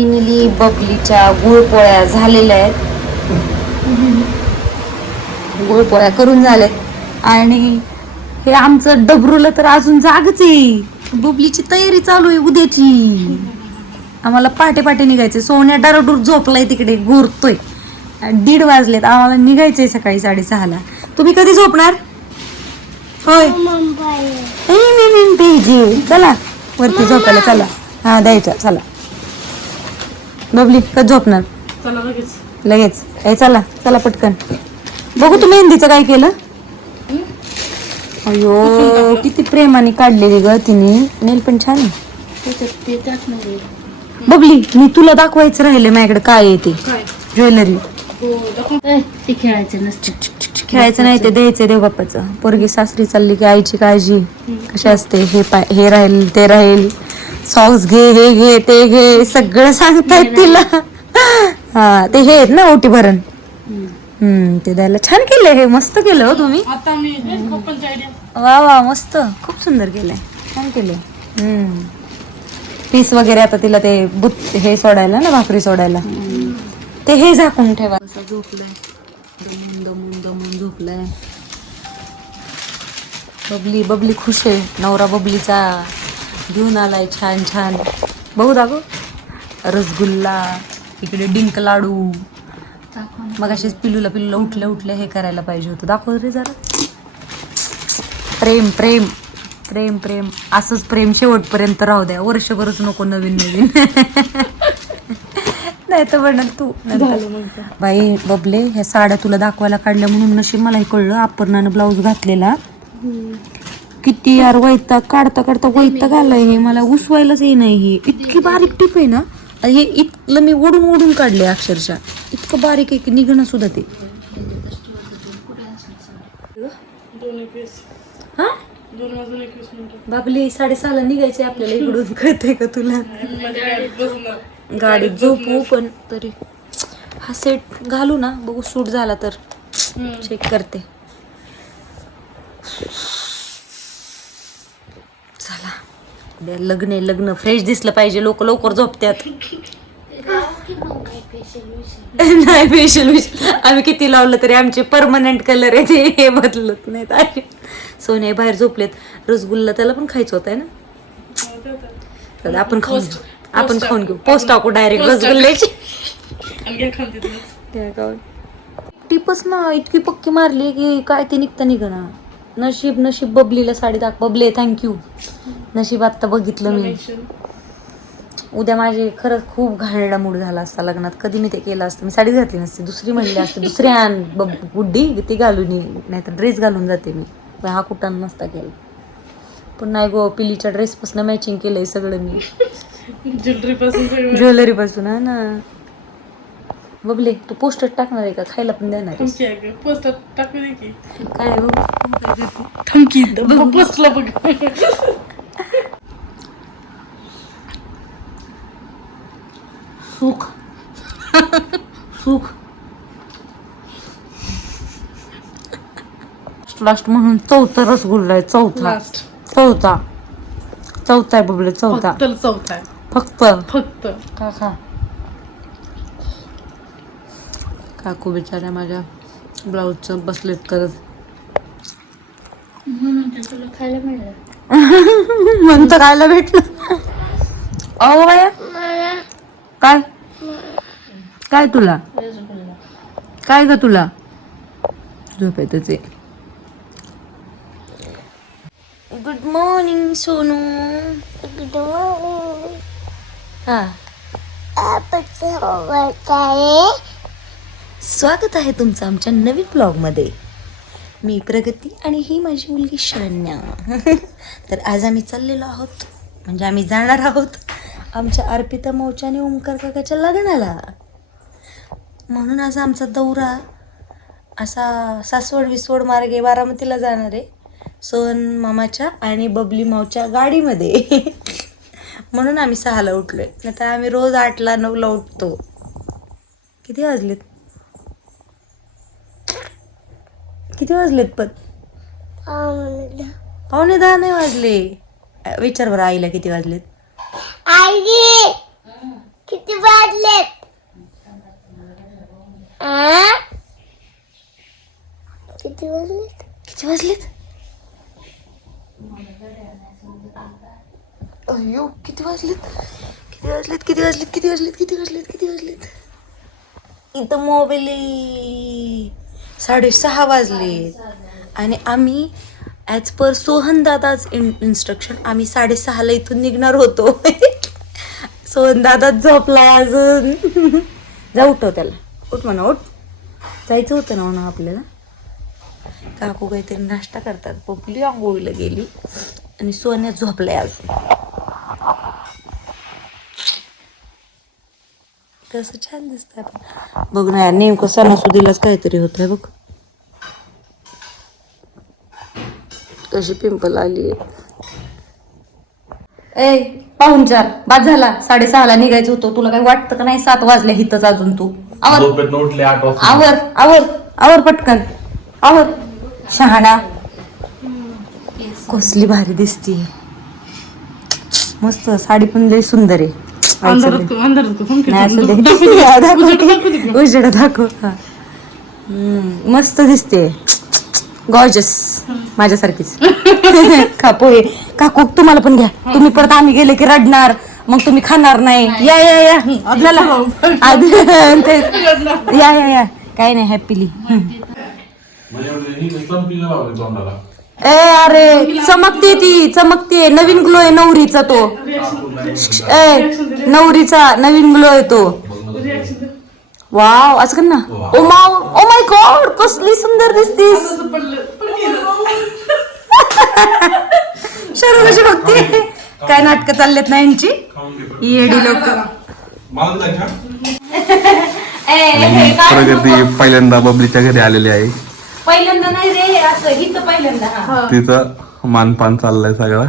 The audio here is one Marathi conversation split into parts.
फायनली बबलीच्या गुळपोळ्या झालेल्या आहेत. गुळपोळ्या करून झाल्यात. आणि हे आमचं डबरूला तर अजून जागच आहे. बबलीची तयारी चालू आहे उद्याची. आम्हाला पाटे पाटे निघायचे. सोन्या डाराडूर झोपलाय तिकडे घोरतोय. दीड वाजलेत. आम्हाला निघायचंय सकाळी साडेसहाला. तुम्ही कधी झोपणार? होय. चला. वरती झोपायला चला. हा द्यायचं. चला. बबली कधी झोपणार? चला लगेच. लगेच. ए चला चला पटकन. बघू तू मेहंदीचं काय केलं? अयो किती प्रेमाने काढलेली ग तिने. नेल पण छान आहे. त्याच्यात ते टाकणार आहे. बबली मी तुला दाखवायचं राहिले माझ्याकडे काय आहे ते? काय? ज्वेलरी. हो दाखव. ए, ते खेळायचं नसतं. खेळायचं नाही ते द्यायचं देव बाप्पाचं. पोरगी सासरी चालली की आईची काळजी कशी असते? हे पाय हे राहील ते राहील. सॉक्स घे हे घे ते घे सगळं सांगतायत तिला. हा ते हे आहेत ना ओटी भरण हम्म ते द्यायला छान केलंय हे मस्त केलं हो तुम्ही. आता मी वा वा मस्त. खूप सुंदर केलंय. छान केलंय. हम्म. पीस वगैरे आता तिला ते बुत हे सोडायला ना भाकरी सोडायला. ते हे झाकून ठेवा. असं झोपलाय. दमून दमून दमून झोपलाय. बबली बबली खुश आहे. नवरा बबलीचा. घेऊन आलाय छान छान. बघू दाखव. रसगुल्ला इकडे डिंक लाडू. मग असेच पिलूला पिलूला उठल्या उठल्या हे करायला पाहिजे होतं. दाखव रे जरा. प्रेम प्रेम प्रेम प्रेम. असंच प्रेम शेवटपर्यंत राहू द्या. वर्षभरच नको नवीन नवीन. नाही तर म्हणत तू. बाई बबले ह्या साड्या तुला दाखवायला काढल्या म्हणून नशीब मला हे कळलं. अपर्णानं ब्लाऊज घातलेला. किती यार वैता काढता काढता वैता घालाय हे. मला उसवायलाच ये नाही हे. इतकी बारीक टिप आहे ना? हे इतकं मी ओढून ओढून काढले अक्षरशः. इतकं बारीक आहे की निघणं सुद्धा ते. हा? बाबली साडेसहाला निघायचे आपल्याला इकडून. कळतंय का तुला? गाडीत झोपू पण तरी. हा सेट घालू ना. बघू सूट झाला तर. चेक करते. चला. उद्या लग्न आहे लग्न फ्रेश दिसलं पाहिजे लोक लवकर झोपत्यात. नाही फेशियल विशियल आम्ही किती लावलं तरी आमचे परमनंट कलर आहे ते हे बदलत नाहीत. सोने बाहेर झोपलेत. रसगुल्ला त्याला पण खायचं होतं ना? तर आपण खाऊन घेऊ. आपण खाऊन घेऊ. पोस्ट टाकू डायरेक्ट रसगुल्ल्याची. टिपच ना इतकी पक्की मारली की काय ते निघता निघना. नशीब नशीब बबलीला साडी दाख बबले थँक्यू नशीब आत्ता बघितलं मी. उद्या माझे खरंच खूप घाणेरडा मूड झाला असता लग्नात. कधी मी ते केलं असतं? मी साडी घातली नसते. दुसरी म्हणली असते दुसरी आण बब गुड्डी ती घालून ये नाहीतर ड्रेस घालून जाते मी. हा कुठं नसता केला. पण नाही गो पिलीच्या ड्रेसपासून मॅचिंग केलंय सगळं मी. ज्वेलरी पासून सगळं ज्वेलरी पासून हा ना. बबले तू पोस्टर टाकणार आहे का? खायला पण देणार टाकू दे की. काय? थमकी पोस्टला बघ. सुख. सुख. लास्ट म्हणून चौथा रसगुल्ला आहे चौथा. लास्ट चौथा. चौथा आहे बबले चौथा. फक्त चौथा फक्त. फक्त. का खा काकू बिचाऱ्या माझ्या ब्लाऊजचं बसलेत करत. तुला खायला मिळालं. म्हणतं खायला भेटलं. अहो बाया काय? काय तुला? काय ग तुला? झोपेतच आहे गुड मॉर्निंग सोनू. हा. स्वागत आहे तुमचं आमच्या नवीन ब्लॉगमध्ये. मी प्रगती आणि ही माझी मुलगी शरण्या तर आज आम्ही चाललेलो आहोत म्हणजे आम्ही जाणार आहोत आमच्या अर्पिता मौच्या आणि ओंकार काकाच्या लग्नाला. म्हणून आज आमचा दौरा असा सासवड विसवड मार्गे बारामतीला जाणार आहे सोन मामाच्या आणि बबली मावच्या गाडीमध्ये. म्हणून आम्ही सहाला उठलो आहे नाही नाहीतर आम्ही रोज आठला नऊला उठतो. किती वाजलेत? किती वाजलेत पण पावणे दहा नाही वाजले विचार बरं आईला किती वाजलेत किती वाजलेत? किती वाजलेत किती वाजलेत अयो किती वाजलेत किती वाजलेत किती वाजलेत किती वाजलेत किती वाजलेत किती वाजलेत इथं मोबाईल साडेसहा वाजले. आणि आम्ही ॲज पर सोहन दादाच इन इन्स्ट्रक्शन आम्ही साडेसहाला इथून निघणार होतो. सोहन दादाच झोपलाय अजून. जा उठव त्याला. उठ म्हणा उठ. जायचं होतं ना म्हणा आपल्याला. काकू काहीतरी नाश्ता करतात. पोपली आंघोळीला गेली. आणि सोन्या झोपलाय अजून. कसं छान दिसतंय आपण. बघ ना यार नेमकं सणासुदीलाच काहीतरी होत आहे बघ. कशी पिंपल आली ए पाहुणचार बाद झाला. साडेसहाला निघायचं होतं. तुला काही वाटतं का नाही? सात वाजल्या हितच अजून तू. आवर. झोपेत उठले आठ वाजता. आवर. आवर. आवर पटकन. आवर. शहाणा. कसली भारी दिसती मस्त. साडी पण लय सुंदर आहे. हा, उजेड. दाखवू हा. मस्त दिसते. गॉर्जस माझ्यासारखीच. पोहे काकू तुम्हाला पण घ्या. तुम्ही परत आम्ही गेले की रडणार. मग तुम्ही खाणार नाही. या या या. आपल्याला आधी ते- या या या. काय नाही हॅपीली ए अरे चमकते ती चमकते. नवीन ग्लो आहे नवरीचा तो. ए नवरीचा नवीन ग्लो आहे तो. वाव असं कर ना. ओ माव ओ माय गॉड कसली सुंदर दिसतीस. शरू कशी बघते. काय नाटकं चाललेत ना यांची? येडी लोक. प्रगती पहिल्यांदा बबलीच्या घरी आलेली आहे. पहिल्यांदा नाही रे असं हिचं पहिल्यांदा हा. तिचं मानपान चाललंय सगळं.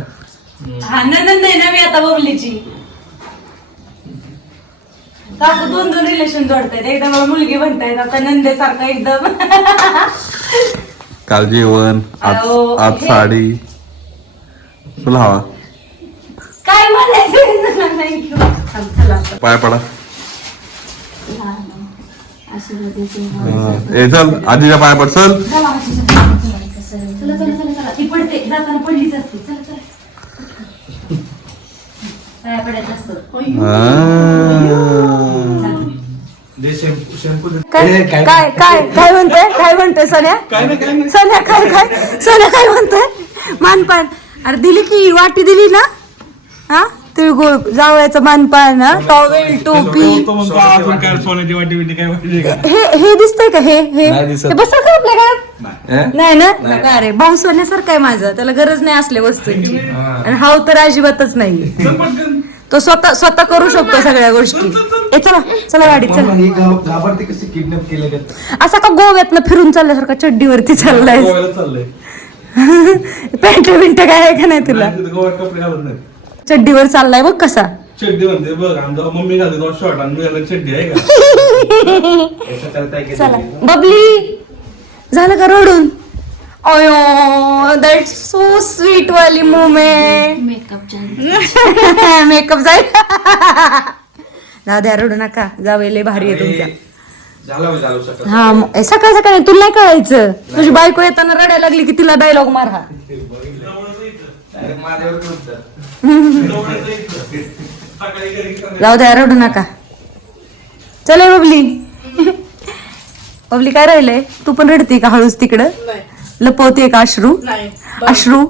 हा नंदन आहे ना मी आता बबलीची काकू दोन दोन रिलेशन जोडतायत. एकदा मला मुलगी म्हणतायत आता नंदे सारखं एकदम. काल जेवण आज अहो, आज हे- साडी. तुला हवा. काय म्हणायचं? नाही चला आता. पाया पडा. हं. ए चल आजीच्या पाया पड चल चला चला चला चला ती पडते जाताना पडलीच असते. चला चला. पाया पडायचं असतं हं. काय काय काय काय म्हणते? काय म्हणते सोन्या? सोन्या काय काय? सोन्या काय म्हणते? मानपान. अरे दिली की वाटी दिली ना? हा? तिळगुळ जावयाचं मानपान टॉवेल टोपी. सोन्याची वाटी बिटी काय वाटली का हे हे दिसतंय का? हे हे. हे बसत का आपल्या घरात? नाही. ना? अरे भाऊ सोन्यासारखं आहे माझं. त्याला गरज नाही असल्या वस्तूंची. आणि हाव तर अजिबातच नाही तो स्वतः स्वतः करू शकतो सगळ्या गोष्टी. ए चला चला गाडीत चला. ही गाव- गाभार्थी कशी किडनॅप केले का असा का गोव्यातनं फिरून चालल्यासारखा चड्डीवरती चाललाय गोव्याला चाललंय. पॅन्ट बिंट काय आहे का नाही तुला? तिथं गोव्यात कपडे घालत नाही चड्डीवर चाललाय बघ कसा. चड्डी म्हणते बघ आमचा मम्मी घालते तो शॉर्ट आणि मी घालते चड्डी आहे का? चला? बबली झालं का रडून? अयो दॅट सो स्वीट वाली मुमेंट मेकअप जाईल जाऊ द्या रडू नका. जावेले भारी आहे तुमचा झाला होय, झालं सकाळ. हा मग- ए, सकाळ सकाळी तुला नाही कळायचं. तुझी बायको येताना रडायला लागली की तिला डायलॉग मार हा जाऊ द्या रडू नका. चले बबली. बबली काय राहिलंय? तू पण रडते का हळूच तिकडं? नाही. लपवते का अश्रू? नाही अश्रू?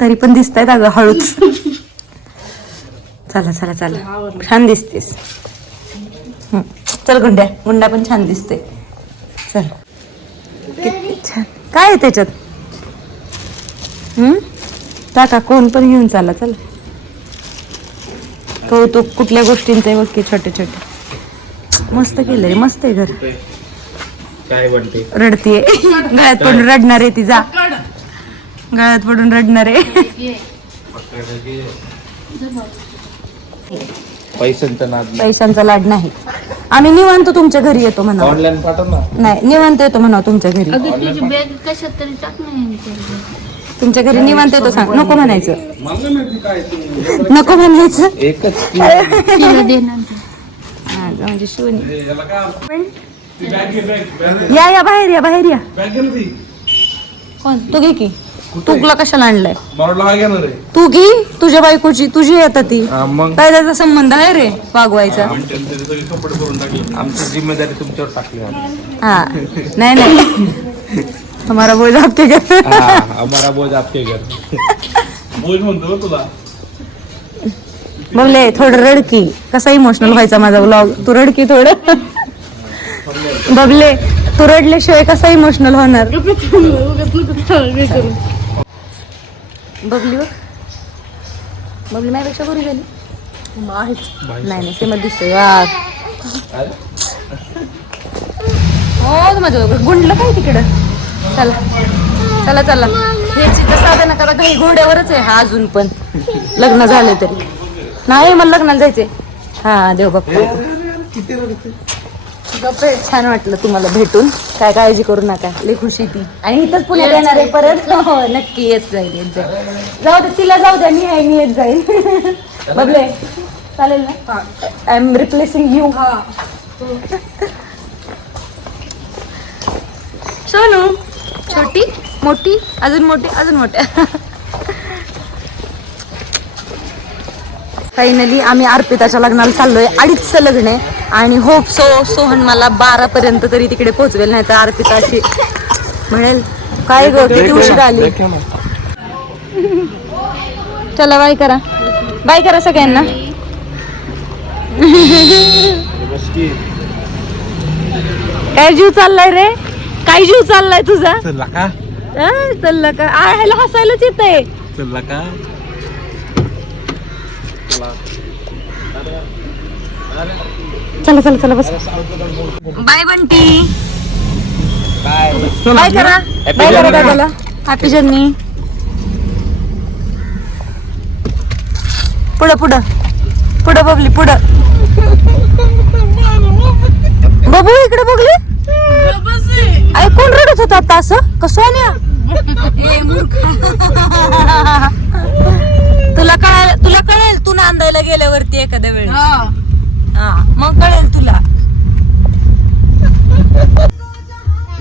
तरी पण दिसत आहेत अगं हळूच. चला चला चला. छान दिसतेस. चल गुंड्या गुंडा पण छान दिसते चल. किती छान. काय आहे त्याच्यात? हम्म टाका कोण पण घेऊन चाला चल. कौतुक कुठल्या गोष्टींचं आहे बघ की छोटे छोटे. मस्त केलंय मस्त आहे घर. काय बनते रडतीये. गळ्यात पडून रडणार आहे ती जा. गळ्यात पडून रडणार आहे. पैशांचा नाद पैशांचा लाड नाही. आम्ही निवांत तुमच्या घरी येतो म्हणा ऑनलाईन पाठव ना नाही निवांत येतो म्हणा तुमच्या घरी. अगं तुझी बॅग कशात तरी टाक. तुमच्या घरी निवांत येतो सांग. नको म्हणायचं. नको म्हणायचं. एकच म्हणजे शिवणी या या बाहेर या बाहेर या. कोण? तू घे की. तुला कशाला आणलंय? तू घे तुझ्या बायकोची तुझी येतात ती. काय त्याचा संबंध आहे रे वागवायचा. आमची जिम्मेदारी तुमच्यावर टाकली. हा नाही नाही. हमारा बोझ आपके घर हा, हमारा बोझ आपके घर बोल म्हणतो तुला। बघले थोडं रडकी. कसा इमोशनल व्हायचा माझा ब्लॉग तू रडकी थोडं. बघले तू रडल्याशिवाय कसा इमोशनल होणार? बघली बघ. बघली माझ्यापेक्षा गोरी झाली. नाही नाही ते मग दिसतोय यार हो माझं गुंडलं काय तिकडं? चला. चला चला. हे चित्र साधन करा. काही घोड्यावरच आहे हा अजून पण. लग्न झालं तरी. नाही मला लग्नाला जायचंय. हा देव बाप्पा छान वाटलं तुम्हाला भेटून. काय काळजी करू नका. लई खुशी ती. आणि इथंच पुण्यात येणार आहे परत. हो नक्की येत जाईल येत जाईल. जाऊ दे तिला जाऊ द्या मी आहे मी येत जाईल. बबले चालेल ना? I am replacing you Sonu. छोटी मोठी अजून मोठी अजून मोठ्या फायनली आम्ही अर्पिताच्या लग्नाला चाललोय अडीचचं लग्न आहे. आणि होप सो सोहन मला बारा पर्यंत तरी तिकडे पोहोचवेल नाही तर अर्पिताशी म्हणेल काय ग किती उशीर आली? चला बाय करा. बाय करा सगळ्यांना. काय जीव चाललाय रे? काय जीव चाललाय तुझा? चला का? अं, चालला का? आ, ह्याला हसायलाच येतंय चला का? चला चला चला बस. बाय बंटी. बाय करा. बाय करा दादाला. हॅपी जर्नी पुढं पुढं. पुढं बबली पुढं. बबू इकडे बघली? ऐकून रडत होता आता असं? कसं तुला कळेल तुला कळेल तू नांदायला गेल्यावरती एखाद्या वेळेस. हा. मग कळेल तुला.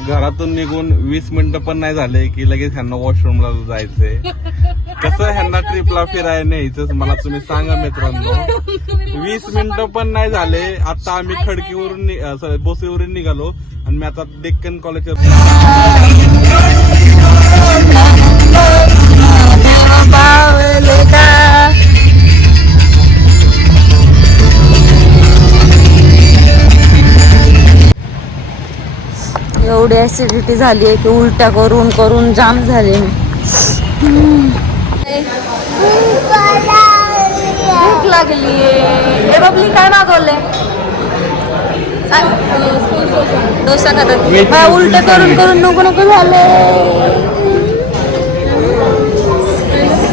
घरातून निघून वीस मिनिटं पण नाही झाले की लगेच ह्यांना वॉशरूमला जायचंय. कसं ह्यांना ट्रिपला फिरायला न्यायचं मला तुम्ही सांगा मित्रांनो. वीस मिनिटं पण नाही झाले आता आम्ही खडकीवरून नि- अं, sorry, भोसरीवरून निघालो. आणि मी आता डेक्कन कॉलेजच्या एवढी ऍसिडिटी झाली आहे की उलट्या करून करून जाम झाले मी. भूक लागली बबली काय मागवले डोसा खातात उलट करून करून नको नको झाले.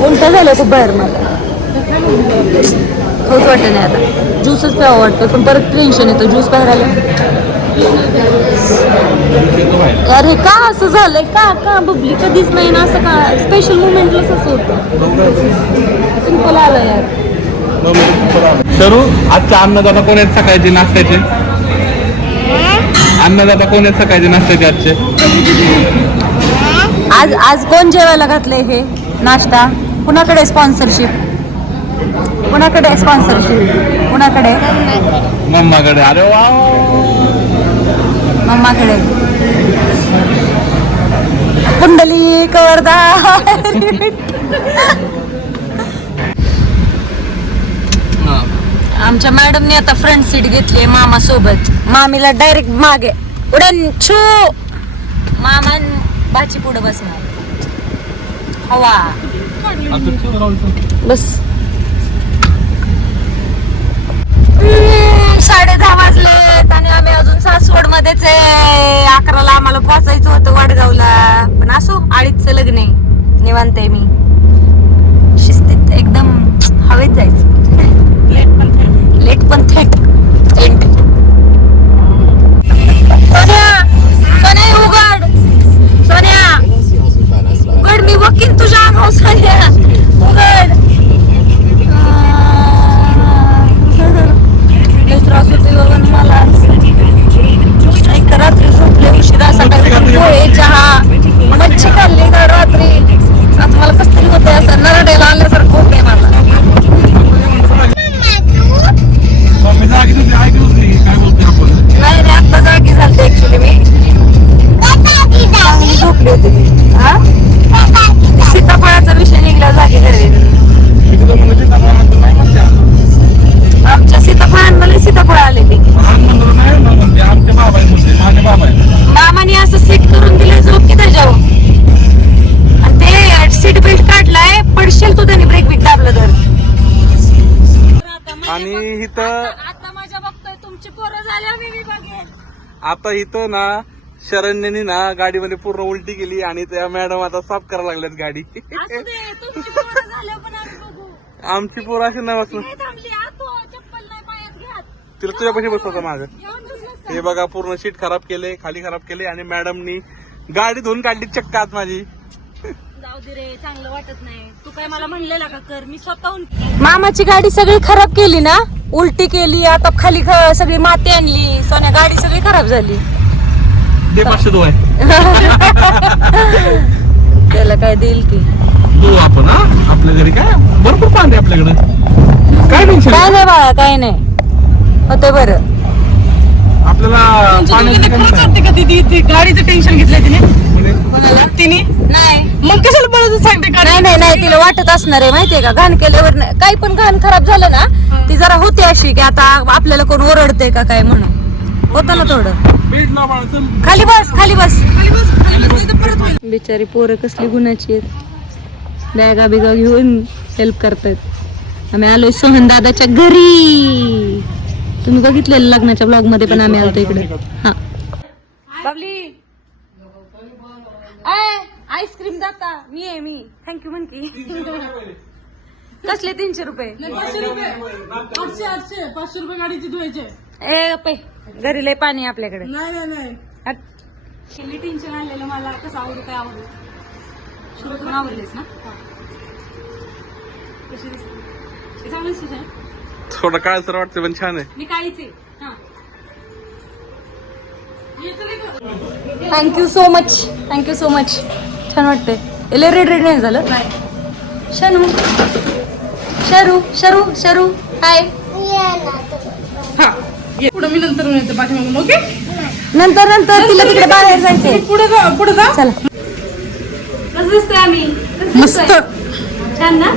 उलट झालं खूप बाहेर मला. खाऊच वाटत नाही आता. ज्यूसच प्यावं वाटतं पण परत टेन्शन येतं ज्यूस बाहेर आलं. अरे का असं झालंय? का का बबली? कधीच नाही ना असं का? स्पेशल मुमेंटलाच असं होतं. सिंपल आलं यार. शरू आजच्या अन्नदाता कोण आहेत सकाळचे नाश्त्याचे. अन्नदाता कोण आहेत सकाळचे नाश्त्याचे आजचे. आज आज कोण जेवायला घातलंय हे? नाश्ता? कुणाकडे स्पॉन्सरशिप कुणाकडे स्पॉन्सरशिप कुणाकडे? मम्माकडे. अरे वा! मम्माकडे. कुंडली कवरदा आमच्या मॅडमने आता फ्रंट सीट घेतली मामा सोबत मामीला डायरेक्ट मागे. उडन छू! मामा भाची पुढे बसणार. हवा. बस. हम्म, साडे दहा वाजलेत आणि आम्ही अजून सासवड मध्येच आहे. अकराला आम्हाला पोचायचं होतं वडगावला. पण असो अडीचचं लग्न आहे. निवांत आहे मी. शिस्तीत एकदम हवेत जायचं. लेट पण थेट. थेट. आता इथं ना शरण्यनी ना गाडीमध्ये पूर्ण उलटी केली आणि त्या मॅडम आता साफ करायला लागल्यात गाडी. असू दे तुमची पोरं झाल्या पण आम्ही बघू. आमची पोरं अशी नाही बसून नाही थांबली आतो चप्पल नाही पायात घ्या तिला तुझ्यापाशी बसवतं माझं येऊन बसलास हे बघा पूर्ण सीट खराब केले खाली खराब केले आणि मॅडमनी गाडी धुवून काढली चक्क आत माझी. जाऊ दे रे चांगलं वाटत नाही. तू काय मला म्हणलेला का कर? मी स्वतःहून मामाची गाडी सगळी खराब केली ना? उलटी केली आता खाली ख- सगळी माती आणली सोन्या गाडी सगळी खराब झाली. ते पाचशे दो आहे. त्याला काय देईल की तू आपण हा? आपल्या घरी काय? भरपूर आहे आपल्याकडे. काय टेन्शन काय नाही बाळा काय नाही. होते बरं. आपल्याला पाण्याची कमी गाडीचं टेन्शन घेतलंय तिने. नाही. तिने? नाही. मग कशाला सांगते का? नाही नाही नाही तिला वाटत असणार आहे माहितीये का? घाण केल्यावर नाही- काही पण घाण खराब झालं ना ती जरा होते अशी की आता आपल्याला कोण ओरडते का काय म्हणून. होतं ना थोडं. बाळा. खाली बस खाली बस. बिचारी पोरं कसली गुणाची आहेत. बॅगा बिगा घेऊन हेल्प करतायत. आम्ही आलोय सोहन दादाच्या घरी. तुम्ही बघितलेलं लग्नाच्या ब्लॉगमध्ये पण आम्ही आलतो इकडे. हा बाबली आईस्क्रीम दाता. मी आहे मी. थँक्यू म्हण की कसले तीनशे रुपये? आठशे आठशे. पाचशे रुपये गाडीची धुवायचे. ए पे घरी लय पाणी आहे आपल्याकडे. नाही नाही नाही. टेन्शन आलेलं मला कसं आवडू काय आवडू सुरू करून आवडलेस ना? कशी दिसते? हे चांगली दिसते थोडं काळ सर वाटतं पण छान आहे. मी काहीच आहे. Thank you so much thank you so much छान वाटतंय. एले रेड रेड नाही झालं? शनू. शरू. शरू. शरू. हाय हा. ये. पुढे मी नंतर येते पाठीमागून ओके नंतर नंतर. तिला तिकडे बाहेर जायचंय. पुढे जा पुढे जा. चला. कसं दिसतोय आम्ही. मस्त? छान ना?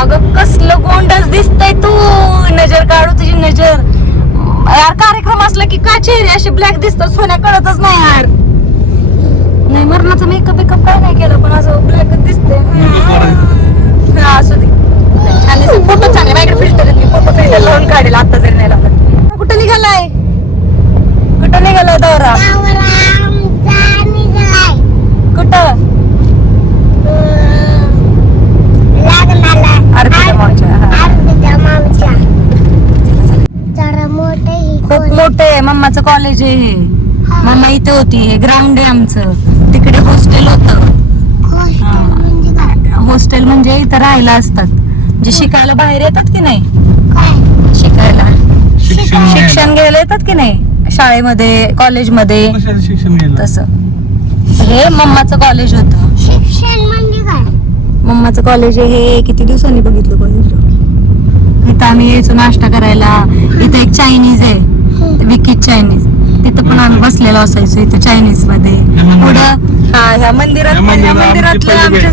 अगं कसलं गोंडच दिसतंय तू. नजर काढू तुझी नजर. यार कार्यक्रम असला की का चेहरे असे ब्लॅक दिसतात सोन्या कळतच नाही यार. नाही मरणाचा मेकअप बिकअप काय नाही केलं पण असं ब्लॅकच दिसतंय. हा, असू दे. छान दिसत फोटो चांगले. माझ्याकडे फिल्टर मी फोटो फिल्टर लावून काढेल. आता जरी नाही लावलं कुठं निघालाय? कुठं निघालाय. दौरा कुठं अर्पिता मावच्या, हा. जरा मोठे ही खूप मोठं आहे मम्माचं कॉलेज आहे हे. मम्मा इथे होती हे ग्राउंड आहे आमचं. तिकडे हॉस्टेल होतं. म्हणजे हॉस्टेल म्हणजे इथं राहायला असतात. जे शिकायला बाहेर येतात की नाही? काय? शिकायला. शिक्षण शिक्षण घ्यायला येतात की नाही? शाळेमध्ये कॉलेजमध्ये तसं. हे मम्माचं कॉलेज होतं. शिक्षण म्हणजे काय? मम्माचं कॉलेज आहे हे किती दिवसांनी बघितलं कॉलेज इथं आम्ही यायचो नाश्ता करायला. इथं एक चायनीज आहे विकीज चायनीज तिथं पण आम्ही बसलेलो असायचो इथं चायनीजमध्ये. पुढं हा ह्या मंदिरात मंदिरातलं आमच्या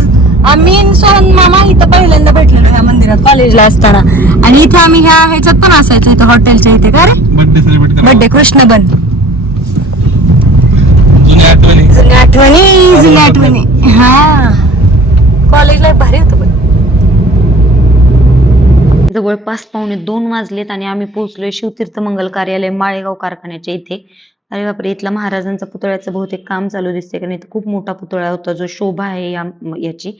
आम्ही सोहन मामा इथं पहिल्यांदा भेटलेलो ह्या मंदिरात कॉलेजला असताना. आणि इथे आम्ही ह्या ह्याच्यात पण असायचो इथं हॉटेलच्या इथे. का रे? बर्थडे करा बर्थडे कृष्णबन. जुन्या आठवणी. जुन्या आठवणी जुन्या आठवणी. हा. कॉलेजला भारी होतं पण. जवळपास पावणे दोन वाजलेत आणि आम्ही पोहोचलोय शिवतीर्थ मंगल कार्यालय माळेगाव कारखान्याच्या इथे. अरे बापरे इथला महाराजांचा पुतळ्याचं बहुतेक काम चालू दिसते कारण इथे खूप मोठा पुतळा होता जो शोभा आहे या याची.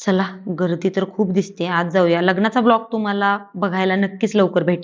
चला गर्दी तर खूप दिसते आज जाऊया. लग्नाचा ब्लॉग तुम्हाला बघायला नक्कीच लवकर भेटेल.